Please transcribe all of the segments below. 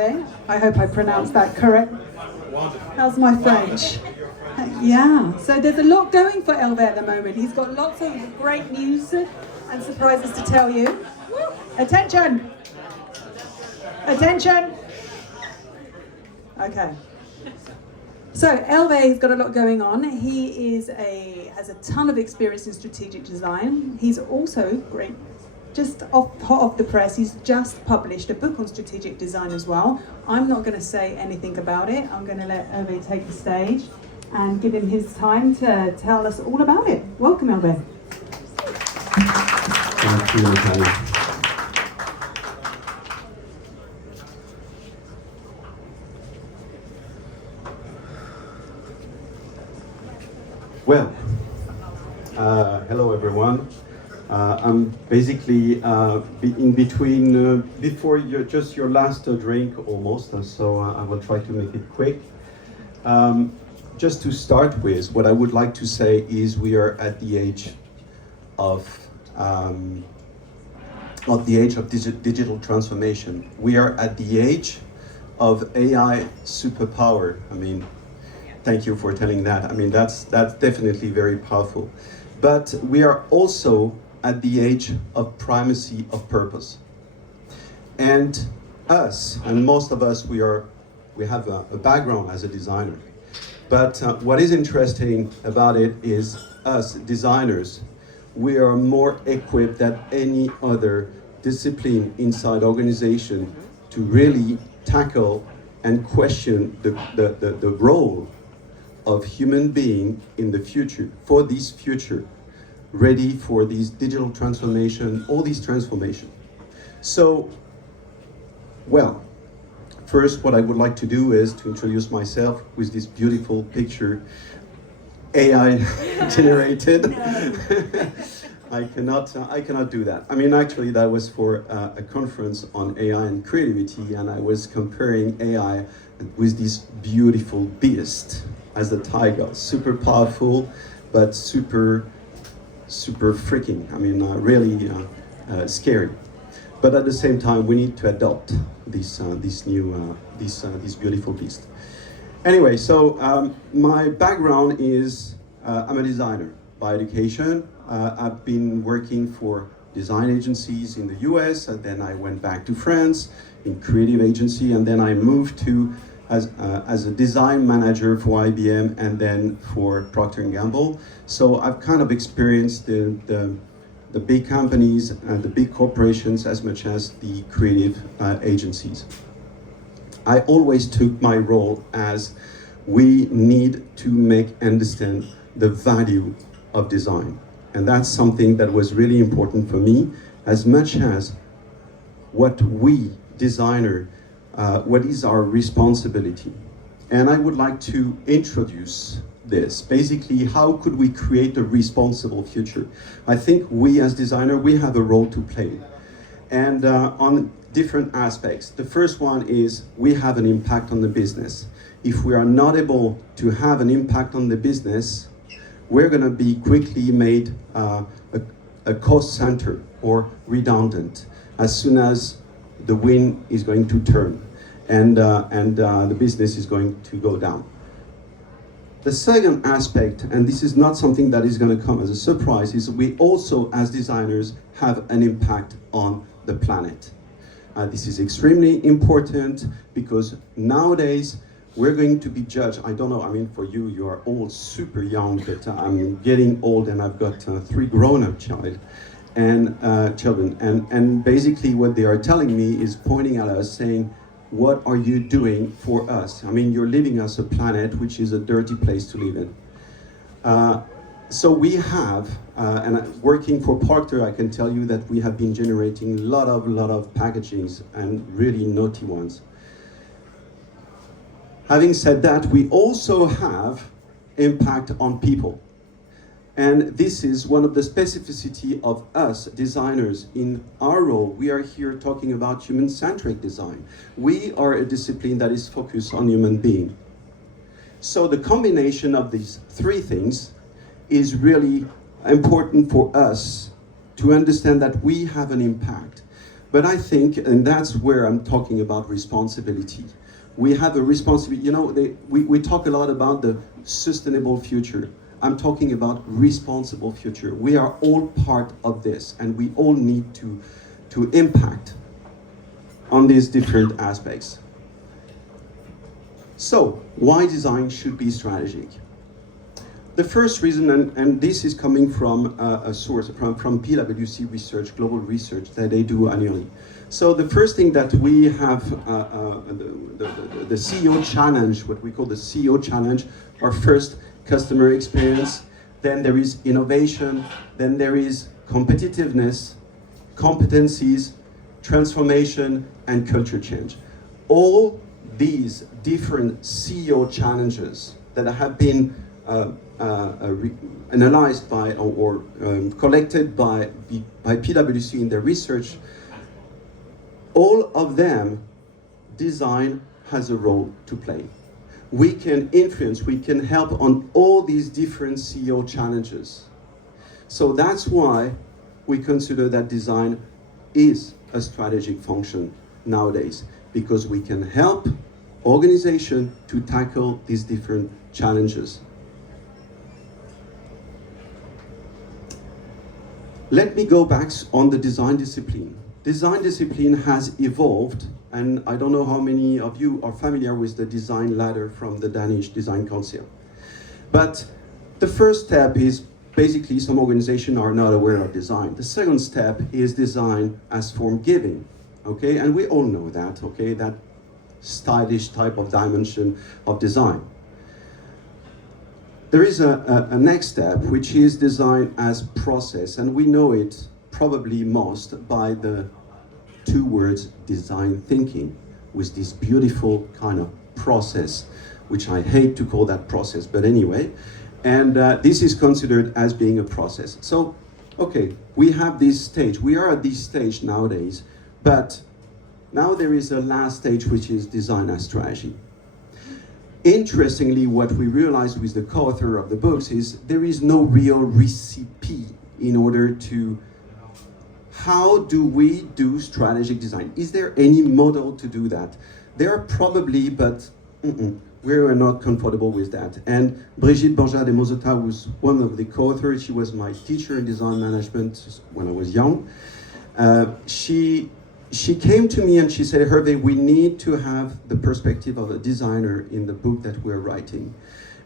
Hervé. I hope I pronounced that correct. How's my French? Yeah, so there's a lot going for Hervé at the moment. He's got lots of great news and surprises to tell you. Attention! Attention! Okay. So Hervé's got a lot going on. He has a ton of experience in strategic design. He's also great. Just hot off the press, he's just published a book on strategic design as well. I'm not going to say anything about it. I'm going to let Hervé take the stage and give him his time to tell us all about it. Welcome, Hervé. Thank you, Natalia. Well, hello everyone. I'm basically in between, before your last drink almost, so I will try to make it quick. Just to start with, what I would like to say is we are at the age of digital transformation. We are at the age of AI superpower. I mean, thank you for telling that. I mean, that's definitely very powerful. But we are also at the age of primacy of purpose. And us, and most of us, we have a background as a designer. But what is interesting about it is us designers, we are more equipped than any other discipline inside organization to really tackle and question the role of human being in the future, for this future, ready for these digital transformation, all these transformation. So, well, first what I would like to do is to introduce myself with this beautiful picture, AI generated. I cannot do that. I mean, actually that was for a conference on AI and creativity, and I was comparing AI with this beautiful beast as a tiger, super powerful, but super freaking, I mean, really scary. But at the same time, we need to adopt this beautiful beast. Anyway, so my background is, I'm a designer by education. I've been working for design agencies in the US, and then I went back to France in creative agency, and then I moved to as a design manager for IBM and then for Procter & Gamble. So I've kind of experienced the big companies and the big corporations as much as the creative agencies. I always took my role as we need to make understand the value of design. And that's something that was really important for me, as much as what we designer, what is our responsibility. And I would like to introduce this. Basically, how could we create a responsible future? I think we as designer, we have a role to play. And on different aspects. The first one is we have an impact on the business. If we are not able to have an impact on the business, we're going to be quickly made a cost center or redundant as soon as the wind is going to turn and the business is going to go down. The second aspect, and this is not something that is going to come as a surprise, is we also, as designers, have an impact on the planet. This is extremely important because nowadays we're going to be judged. I don't know, I mean, for you, you are all super young, but I'm getting old and I've got 3 grown-up children. And basically what they are telling me is pointing at us saying, what are you doing for us? I mean, you're leaving us a planet which is a dirty place to live in. So we have, and working for Procter, I can tell you that we have been generating a lot of packagings and really naughty ones. Having said that, we also have impact on people. And this is one of the specificity of us designers in our role. We are here talking about human-centric design. We are a discipline that is focused on human being. So the combination of these 3 things is really important for us to understand that we have an impact. But I think, and that's where I'm talking about responsibility. We have a responsibility, you know, we talk a lot about the sustainable future. I'm talking about responsible future. We are all part of this, and we all need to impact on these different aspects. So, why design should be strategic? The first reason, and this is coming from a source, from PwC research, global research that they do annually. So the first thing that we have, the CEO challenge, what we call the CEO challenge, are first customer experience, then there is innovation, then there is competitiveness, competencies, transformation, and culture change. All these different CEO challenges that have been analyzed by or collected by PwC in their research, all of them, design has a role to play. We can influence, we can help on all these different CEO challenges. So that's why we consider that design is a strategic function nowadays, because we can help organizations to tackle these different challenges. Let me go back on the design discipline. Design discipline has evolved, and I don't know how many of you are familiar with the design ladder from the Danish Design Council. But the first step is basically some organizations are not aware of design. The second step is design as form giving, okay? And we all know that, okay? That stylish type of dimension of design. There is a next step, which is design as process, and we know it probably most by the two words design thinking, with this beautiful kind of process, which I hate to call that process, but anyway, and this is considered as being a process. So, okay, we have this stage, we are at this stage nowadays, but now there is a last stage, which is design as strategy. Interestingly, what we realized with the co-author of the books is there is no real recipe in order to, how do we do strategic design? Is there any model to do that? There are probably, but we are not comfortable with that. And Brigitte Borja de Mozota was one of the co-authors. She was my teacher in design management when I was young. She came to me and she said, Hervé, we need to have the perspective of a designer in the book that we're writing.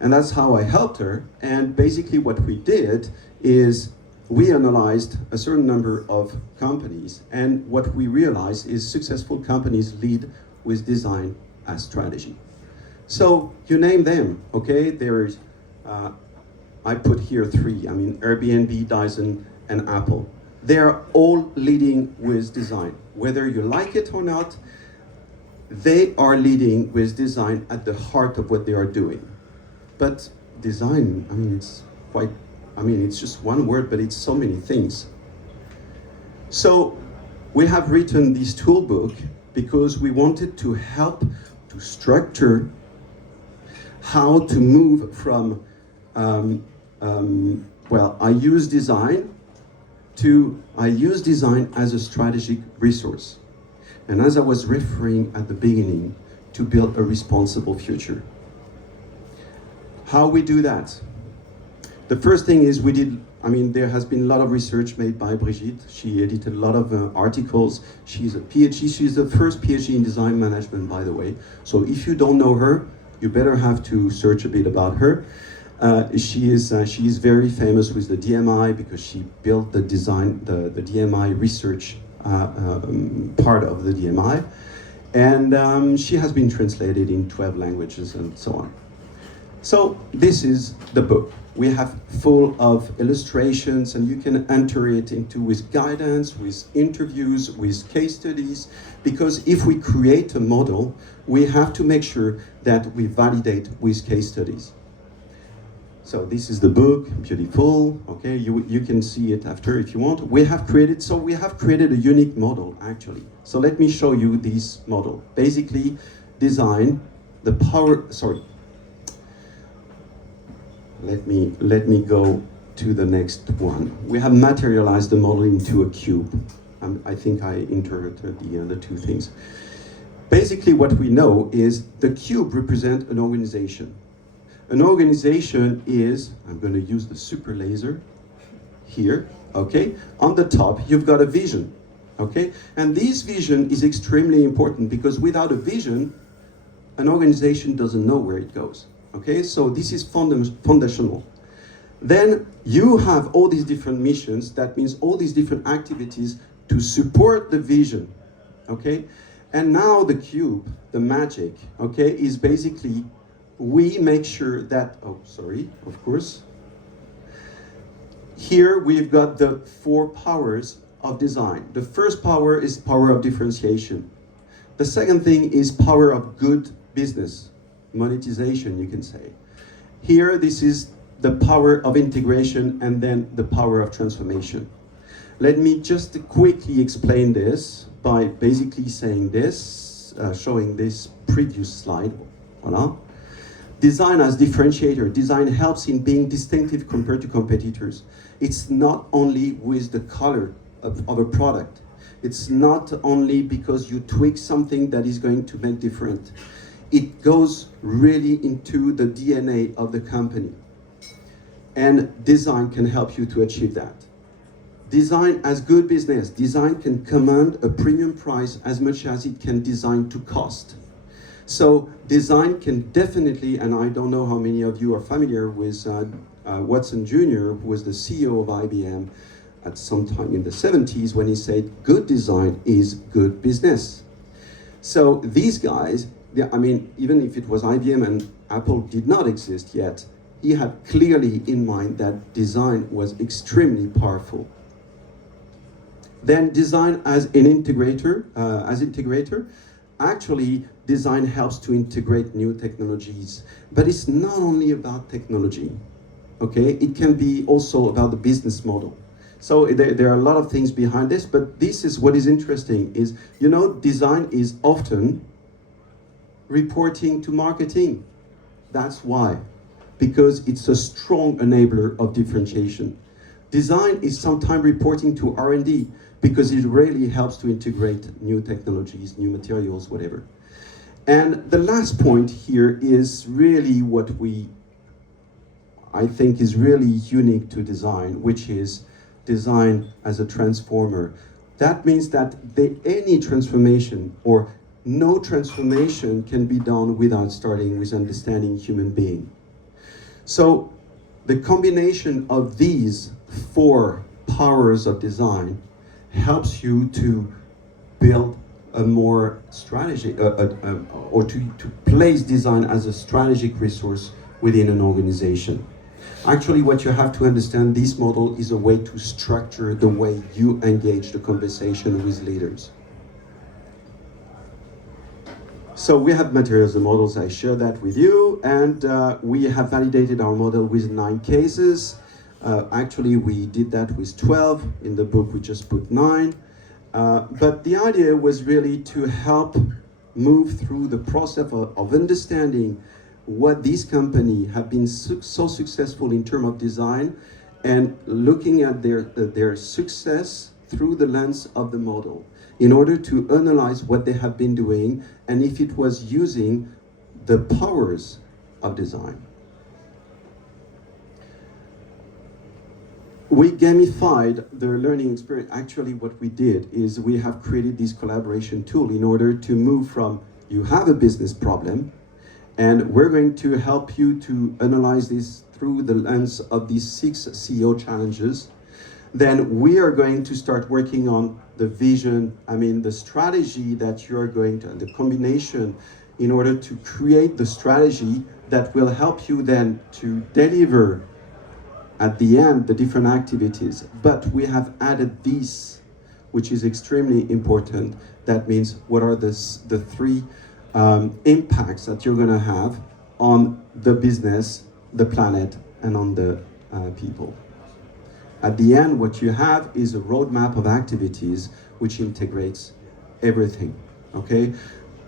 And that's how I helped her. And basically what we did is we analyzed a certain number of companies, and what we realized is successful companies lead with design as strategy. So you name them, okay? There's, I put here three. I mean, Airbnb, Dyson, and Apple. They are all leading with design. Whether you like it or not, they are leading with design at the heart of what they are doing. But design, I mean, it's quite, I mean, it's just one word, but it's so many things. So we have written this toolbook because we wanted to help to structure how to move from, well, I use design to I use design as a strategic resource. And as I was referring at the beginning, to build a responsible future. How we do that? The first thing is we did, I mean, there has been a lot of research made by Brigitte. She edited a lot of articles. She's a PhD. She's the first PhD in design management, by the way. So if you don't know her, you better have to search a bit about her. She is very famous with the DMI because she built the design, the DMI research part of the DMI. And she has been translated in 12 languages and so on. So this is the book. We have full of illustrations, and you can enter it into with guidance, with interviews, with case studies, because if we create a model, we have to make sure that we validate with case studies. So this is the book, beautiful, okay, you can see it after if you want. We have created a unique model, actually. So let me show you this model. Basically, design, the power, sorry. Let me go to the next one. We have materialized the model into a cube. I think I interpreted the two things. Basically, what we know is the cube represents an organization. An organization is, I'm going to use the super laser here, okay? On the top, you've got a vision, okay? And this vision is extremely important because without a vision, an organization doesn't know where it goes, okay? So this is foundational. Then you have all these different missions, that means all these different activities to support the vision, okay? And now the cube, the magic, okay, is basically we make sure that, oh, sorry, of course. Here we've got the 4 powers of design. The first power is power of differentiation. The second thing is power of good business, monetization, you can say. Here, this is the power of integration and then the power of transformation. Let me just quickly explain this by basically saying this, showing this previous slide. Voila. Design as differentiator. Design helps in being distinctive compared to competitors. It's not only with the color of a product. It's not only because you tweak something that is going to make different. It goes really into the DNA of the company. And design can help you to achieve that. Design as good business. Design can command a premium price as much as it can design to cost. So design can definitely, and I don't know how many of you are familiar with Watson Jr., who was the CEO of IBM at some time in the 70s, when he said, good design is good business. So these guys, I mean, even if it was IBM and Apple did not exist yet, he had clearly in mind that design was extremely powerful. Then design as an integrator, actually design helps to integrate new technologies, but it's not only about technology, okay? It can be also about the business model. So there are a lot of things behind this, but this is what is interesting is, you know, design is often reporting to marketing. That's why, because it's a strong enabler of differentiation. Design is sometimes reporting to R&D because it really helps to integrate new technologies, new materials, whatever. And the last point here is really what I think is really unique to design, which is design as a transformer. That means that any transformation or no transformation can be done without starting with understanding human being. So the combination of these 4 powers of design helps you to build a more strategy, or to place design as a strategic resource within an organization. Actually, what you have to understand, this model is a way to structure the way you engage the conversation with leaders. So we have materials and models, I share that with you, and we have validated our model with 9 cases. Actually, we did that with 12. In the book, we just put 9. But the idea was really to help move through the process of understanding what these companies have been so successful in terms of design, and looking at their success through the lens of the model in order to analyze what they have been doing and if it was using the powers of design. We gamified the learning experience. Actually, what we did is we have created this collaboration tool in order to move from you have a business problem, and we're going to help you to analyze this through the lens of these 6 CEO challenges. Then we are going to start working on the vision, the strategy that you're going to, and the combination in order to create the strategy that will help you then to deliver at the end the different activities. But we have added this, which is extremely important. That means what are the 3 impacts that you're going to have on the business, the planet, and on the people. At the end, what you have is a roadmap of activities which integrates everything, okay?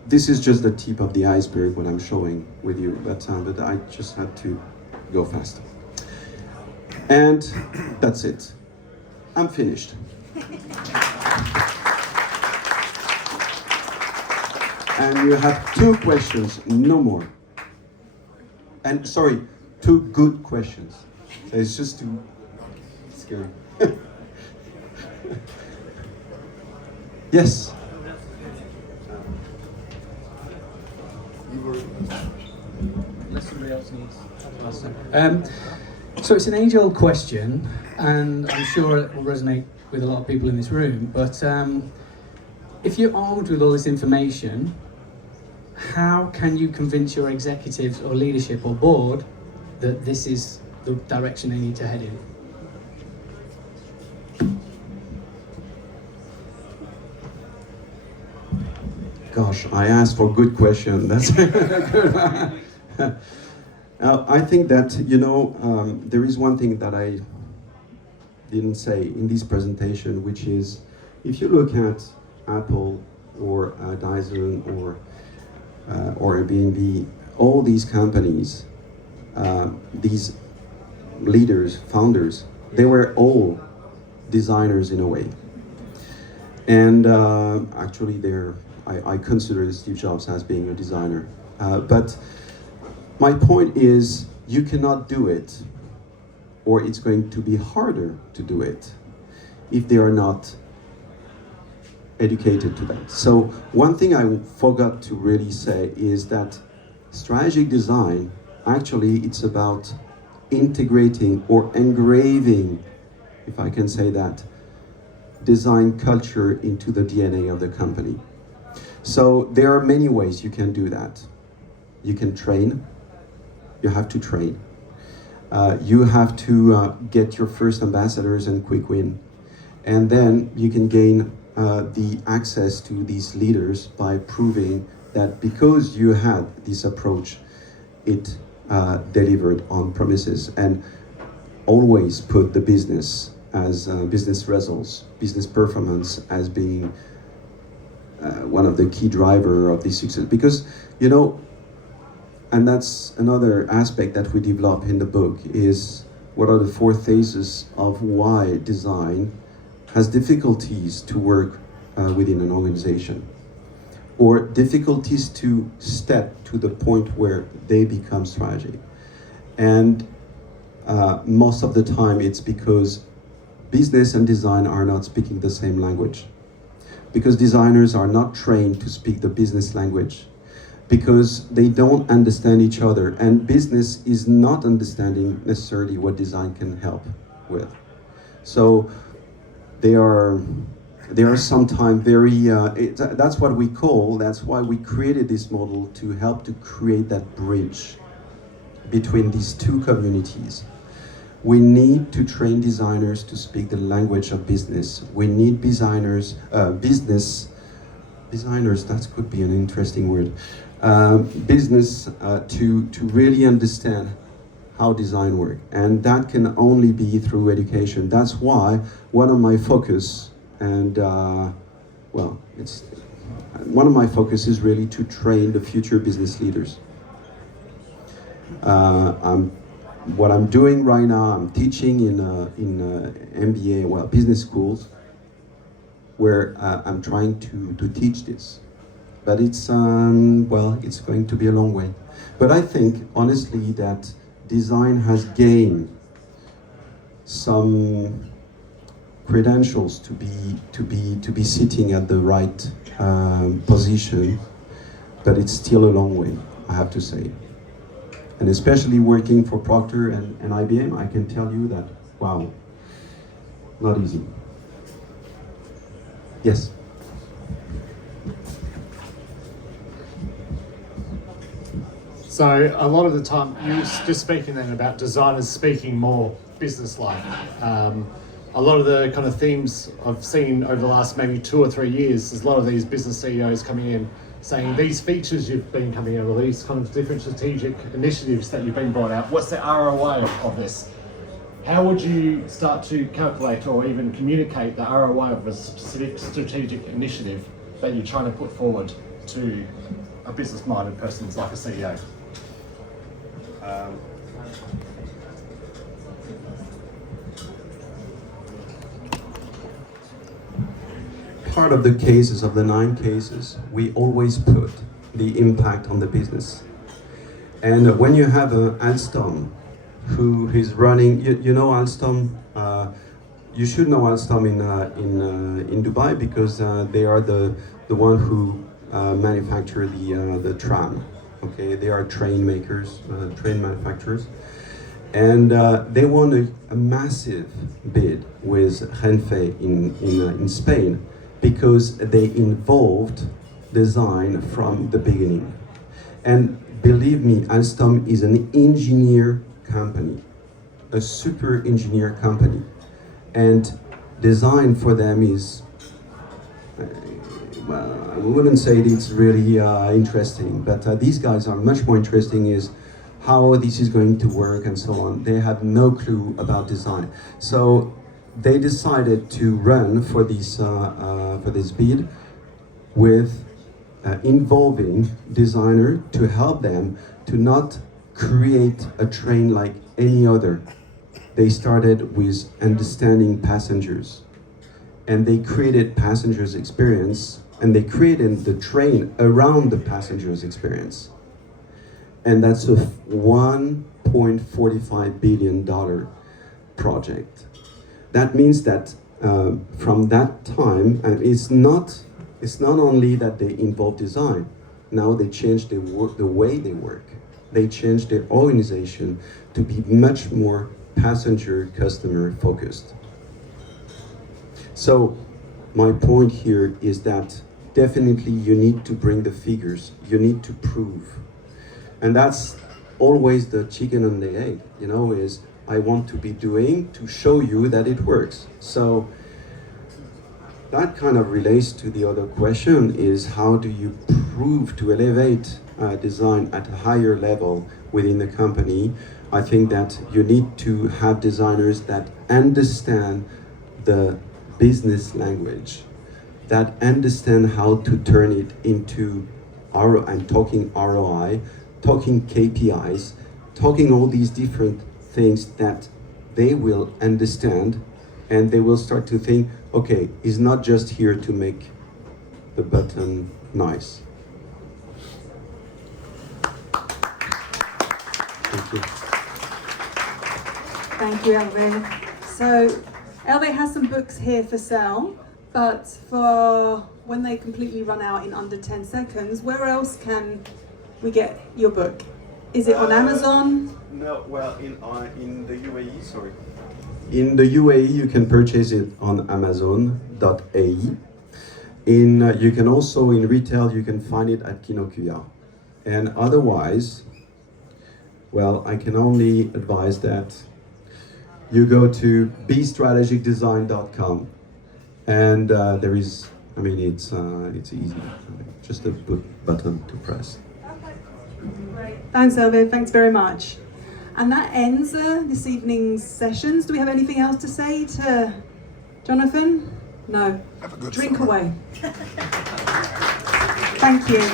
This is just the tip of the iceberg, what I'm showing with you, but I just had to go faster. And that's it. I'm finished. And you have 2 questions, no more. And sorry, 2 good questions. So it's just too scary. Yes. Unless somebody else needs to ask them. So it's an age-old question, and I'm sure it will resonate with a lot of people in this room. But if you're armed with all this information, how can you convince your executives or leadership or board that this is the direction they need to head in? Gosh, I asked for a good question. That's a good one. I think that, there is one thing that I didn't say in this presentation, which is, if you look at Apple or Dyson or Airbnb, all these companies, these leaders, founders, they were all designers in a way. And actually, I consider Steve Jobs as being a designer. But my point is, you cannot do it, or it's going to be harder to do it, if they are not educated to that. So one thing I forgot to really say is that strategic design, actually, it's about integrating or engraving, if I can say that, design culture into the DNA of the company. So there are many ways you can do that. You can train. You have to train. You have to get your first ambassadors and quick win. And then you can gain the access to these leaders by proving that because you had this approach, it delivered on promises. And always put the business as business results, business performance as being one of the key driver of this success. Because, and that's another aspect that we develop in the book, is what are the 4 phases of why design has difficulties to work within an organization, or difficulties to step to the point where they become strategy. And most of the time it's because business and design are not speaking the same language, because designers are not trained to speak the business language, because they don't understand each other, and business is not understanding necessarily what design can help with. So they are sometimes very, that's what we call, that's why we created this model, to help to create that bridge between these 2 communities. We need to train designers to speak the language of business. We need designers, designers, that could be an interesting word, business to really understand how design works. And that can only be through education. That's why one of my focus, and one of my focus is really to train the future business leaders. What I'm doing right now, I'm teaching in MBA, business schools, where I'm trying to teach this. But it's, it's going to be a long way. But I think, honestly, that design has gained some credentials to be sitting at the right position, but it's still a long way, I have to say. And especially working for Procter and IBM, I can tell you that, wow, not easy. Yes? So a lot of the time, you were just speaking then about designers speaking more business-like. A lot of the kind of themes I've seen over the last maybe 2 or 3 years, there's a lot of these business CEOs coming in saying these features you've been coming out with, these kind of different strategic initiatives that you've been brought out, what's the ROI of this? How would you start to calculate or even communicate the ROI of a specific strategic initiative that you're trying to put forward to a business-minded person like a CEO? part of the cases, of the 9 cases, we always put the impact on the business. And when you have Alstom, who is running, you know Alstom, you should know Alstom in Dubai, because they are the one who manufacture the tram. Okay, they are train makers, train manufacturers. And they won a massive bid with Renfe in Spain, because they involved design from the beginning. And believe me, Alstom is an engineer company, a super engineer company. And design for them is, well, I wouldn't say it's really interesting, but these guys are much more interesting is how this is going to work and so on. They have no clue about design. So they decided to run for this bid with involving designer to help them to not create a train like any other. They started with understanding passengers, and they created passengers experience, and they created the train around the passengers experience. And that's a $1.45 billion project. That means that from that time, and it's not only that they involve design. Now they change the way they work. They change their organization to be much more passenger customer focused. So my point here is that definitely you need to bring the figures, you need to prove. And that's always the chicken and the egg, you know, is I want to be doing to show you that it works. So that kind of relates to the other question, is how do you prove to elevate design at a higher level within the company? I think that you need to have designers that understand the business language, that understand how to turn it into I'm talking ROI, talking KPIs, talking all these different things that they will understand, and they will start to think, okay, he's not just here to make the button nice. Thank you. Thank you, Hervé. So, Hervé has some books here for sale, but for when they completely run out in under 10 seconds, where else can we get your book? Is it on Amazon? No, well, in the UAE, sorry. In the UAE, you can purchase it on Amazon.ae. You can also, in retail, you can find it at Kinokuniya. And otherwise, well, I can only advise that you go to bestrategicdesign.com, and there is, I mean, it's easy, just a button to press. Great. Thanks, Hervé. Thanks very much. And that ends this evening's sessions. Do we have anything else to say to Jonathan? No. Have a good Drink summer. away. Thank you.